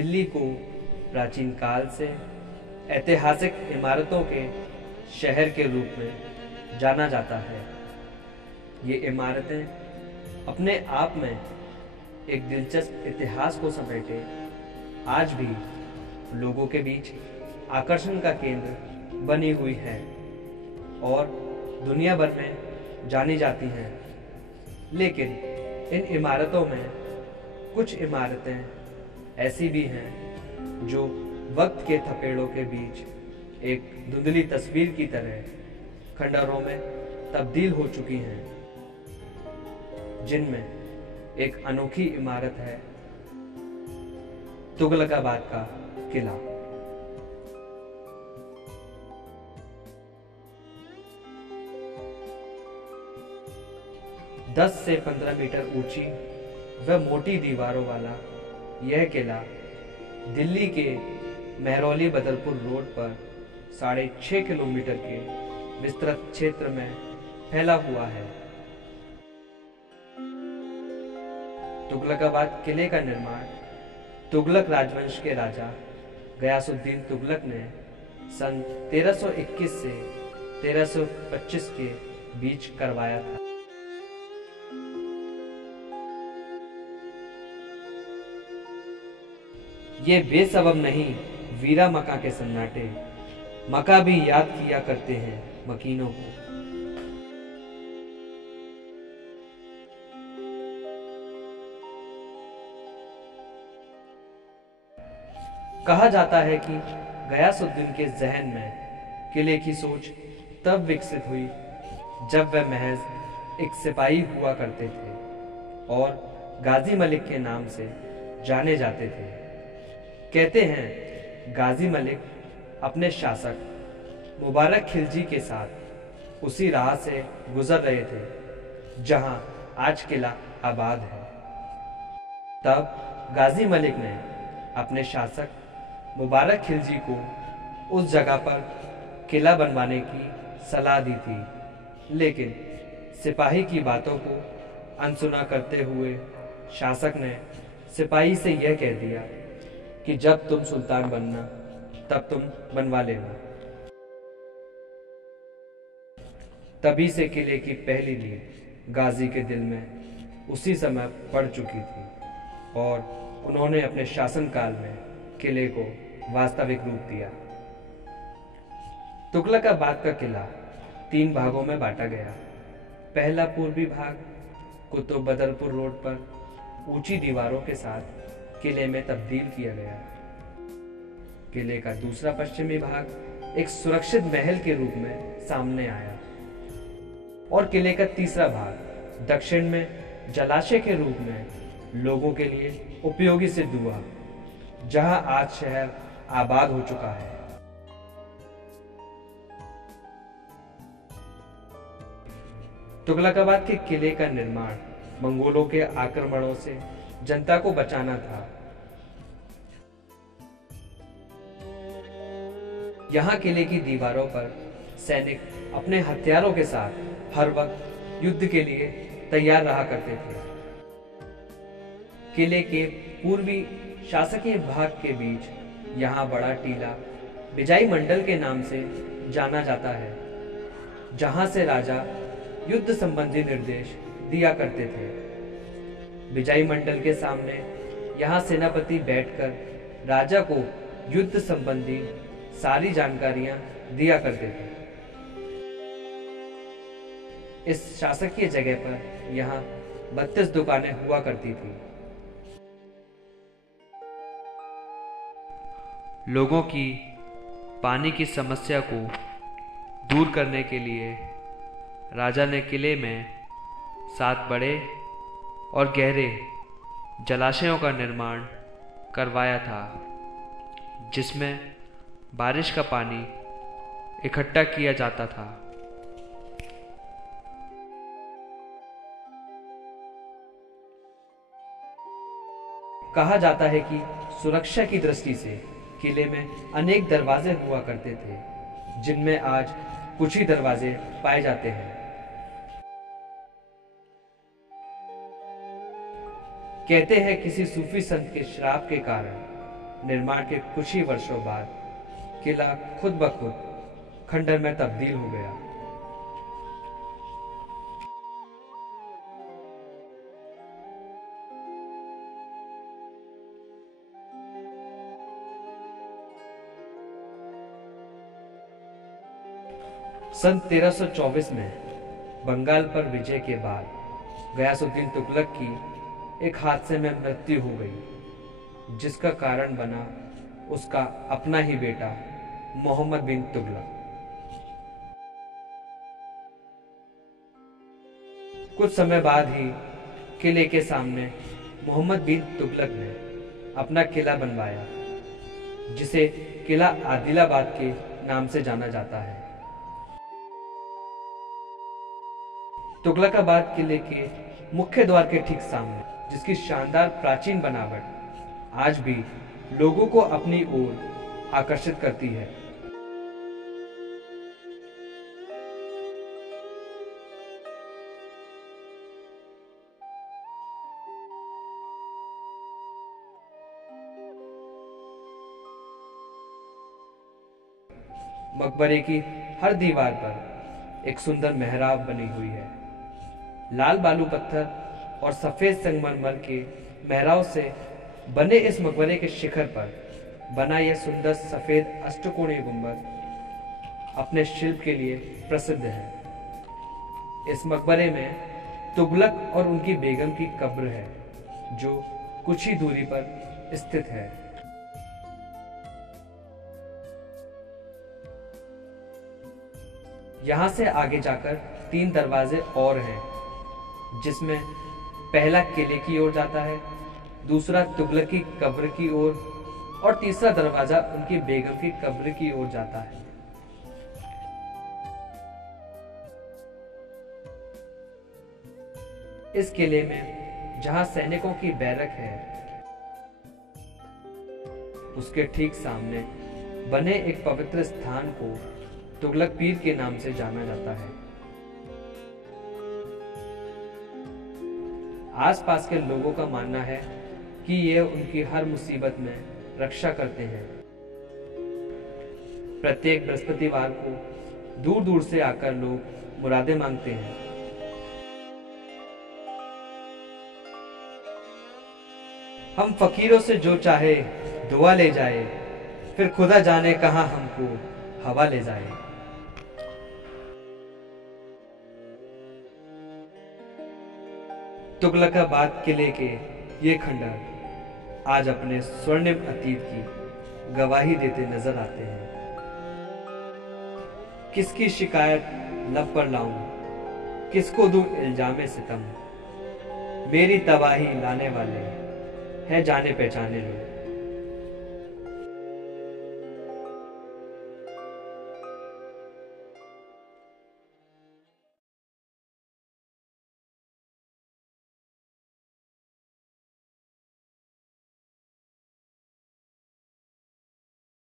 दिल्ली को प्राचीन काल से ऐतिहासिक इमारतों के शहर के रूप में जाना जाता है। ये इमारतें अपने आप में एक दिलचस्प इतिहास को समेटे आज भी लोगों के बीच आकर्षण का केंद्र बनी हुई है और दुनिया भर में जानी जाती हैं। लेकिन इन इमारतों में कुछ इमारतें ऐसी भी हैं जो वक्त के थपेड़ों के बीच एक धुंधली तस्वीर की तरह खंडहरों में तब्दील हो चुकी हैं, जिनमें एक अनोखी इमारत है तुगलकाबाद का किला। दस से 15 मीटर ऊंची व मोटी दीवारों वाला यह किला दिल्ली के मेहरौली बदरपुर रोड पर 6.5 किलोमीटर के विस्तृत क्षेत्र में फैला हुआ है। तुगलकाबाद किले का निर्माण तुगलक राजवंश के राजा गयासुद्दीन तुगलक ने सन 1321 से 1325 के बीच करवाया था। ये बेसबब नहीं वीरा मका के सन्नाटे, मका भी याद किया करते हैं मकीनों को। कहा जाता है कि गयासुद्दीन के जहन में किले की सोच तब विकसित हुई जब वह महज एक सिपाही हुआ करते थे और गाजी मलिक के नाम से जाने जाते थे। कहते हैं गाजी मलिक अपने शासक मुबारक खिलजी के साथ उसी राह से गुजर रहे थे जहां आज किला आबाद है। तब गाजी मलिक ने अपने शासक मुबारक खिलजी को उस जगह पर किला बनवाने की सलाह दी थी, लेकिन सिपाही की बातों को अनसुना करते हुए शासक ने सिपाही से यह कह दिया कि जब तुम सुल्तान बनना तब तुम बनवा लेना। तभी से किले की पहली नींव गाजी के दिल में उसी समय पड़ चुकी थी और उन्होंने अपने शासनकाल में किले को वास्तविक रूप दिया। तुगलकाबाद का किला 3 भागों में बांटा गया। पहला पूर्वी भाग कुतुब बदरपुर रोड पर ऊंची दीवारों के साथ किले में तब्दील किया गया। किले का दूसरा पश्चिमी भाग एक सुरक्षित महल के रूप में सामने आया और किले का तीसरा भाग दक्षिण में जलाशय के रूप में लोगों के लिए उपयोगी सिद्ध हुआ, जहां आज शहर आबाद हो चुका है। तुगलकाबाद के किले का निर्माण मंगोलों के आक्रमणों से जनता को बचाना था। यहाँ किले की दीवारों पर सैनिक अपने हथियारों के साथ हर वक्त युद्ध के लिए तैयार रहा करते थे। किले के पूर्वी शासकीय भाग के बीच यहाँ बड़ा टीला बिजाई मंडल के नाम से जाना जाता है, जहाँ से राजा युद्ध संबंधी निर्देश दिया करते थे। बिजाई मंडल के सामने यहाँ सेनापति बैठकर राजा को युद्ध संबंधी सारी जानकारियां दिया करते थे। इस शासकीय जगह पर यहाँ 32 दुकानें हुआ करती थी। लोगों की पानी की समस्या को दूर करने के लिए राजा ने किले में 7 बड़े और गहरे जलाशयों का निर्माण करवाया था, जिसमें बारिश का पानी इकट्ठा किया जाता था। कहा जाता है कि सुरक्षा की दृष्टि से किले में अनेक दरवाजे हुआ करते थे, जिनमें आज कुछ ही दरवाजे पाए जाते हैं। कहते हैं किसी सूफी संत के श्राप के कारण निर्माण के कुछ ही वर्षों बाद किला खुद ब खुद खंडर में तब्दील हो गया। सन 1324 में बंगाल पर विजय के बाद गयासुद्दीन तुगलक की एक हादसे में मृत्यु हो गई, जिसका कारण बना उसका अपना ही बेटा मोहम्मद बिन तुगलक। कुछ समय बाद ही किले के सामने मोहम्मद बिन तुगलक ने अपना किला बनवाया, जिसे किला आदिलाबाद के नाम से जाना जाता है। तुगलकाबाद किले के मुख्य द्वार के ठीक सामने, जिसकी शानदार प्राचीन बनावट आज भी लोगों को अपनी ओर आकर्षित करती है। मकबरे की हर दीवार पर एक सुंदर मेहराब बनी हुई है। लाल बालू पत्थर और सफेद संगमरमर के मेहराब से बने इस मकबरे के शिखर पर बना यह सुंदर सफेद अष्टकोणीय गुंबद अपने शिल्प के लिए प्रसिद्ध है। इस मकबरे में तुगलक और उनकी बेगम की कब्र है, जो कुछ ही दूरी पर स्थित है। यहाँ से आगे जाकर 3 दरवाजे और हैं, जिसमें पहला किले की ओर जाता है, दूसरा तुगलक की कब्र की ओर और तीसरा दरवाजा उनकी बेगम की कब्र की ओर जाता है। इस किले में जहां सैनिकों की बैरक है, उसके ठीक सामने बने एक पवित्र स्थान को तुगलक पीर के नाम से जाना जाता है। आसपास के लोगों का मानना है कि ये उनकी हर मुसीबत में रक्षा करते हैं। प्रत्येक बृहस्पतिवार को दूर दूर से आकर लोग मुरादें मांगते हैं। हम फकीरों से जो चाहे दुआ ले जाए, फिर खुदा जाने कहां हमको हवा ले जाए। तुगलकाबाद किले के ये खंडर आज अपने स्वर्णिम अतीत की गवाही देते नजर आते हैं। किसकी शिकायत लब पर लाऊं, किसको दूं इल्जामे सितम, मेरी तबाही लाने वाले हैं जाने पहचाने लोग।